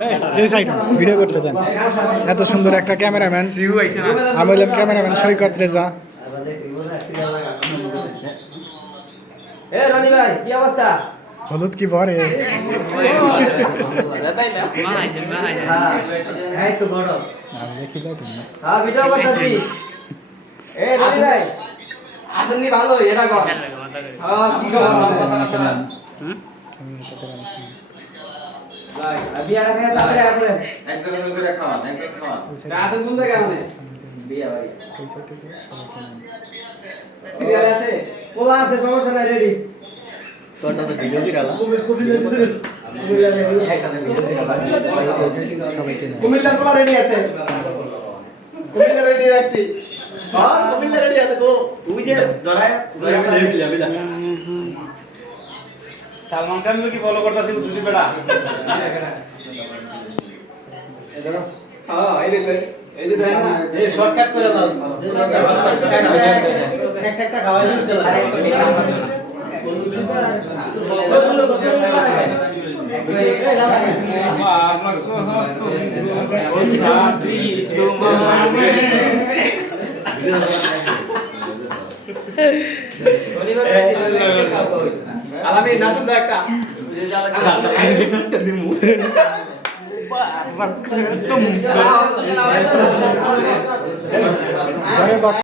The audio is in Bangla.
এই সাইড ভিডিও করতে দেন। এত সুন্দর একটা ক্যামেরাম্যান, আমি বললাম ক্যামেরাম্যান সৈকত রেজা। রনি ভাই কি অবস্থা? হলুদ কি ভরে এই তো বড় আমি দেখি যাই তুমি হ্যাঁ ভিডিও করতেছি। রনি ভাই আসেননি ভালো এটা কর। হ্যাঁ কি খবর? ভাই বিয়াটা খেয়ে তাড়াতাড়ি আপনি একদম করে খাওয়া একদম খাওয়া আসেন কোন জায়গায় আপনি? বিয়া বাড়ি সিরিয়াল আছে পোলা আছে সমস্যা নাই রেডি তোরটা তো ভিডিও দিরালা কুমিল্লার পোলা রেডি আছে কুমিল্লা রেডি রাখছি হ্যাঁ কুমিল্লা রেডি আছে গো তুই যে ধরায় সালমান খান কি ফলো করতেছি দুদি বেড়া হ্যাঁ এই যে দেন না এই শর্টকাট করে দাও একটা খাওয়াই দিতে আমার আলামি নাচুন দাও একটা ঘরে বক্স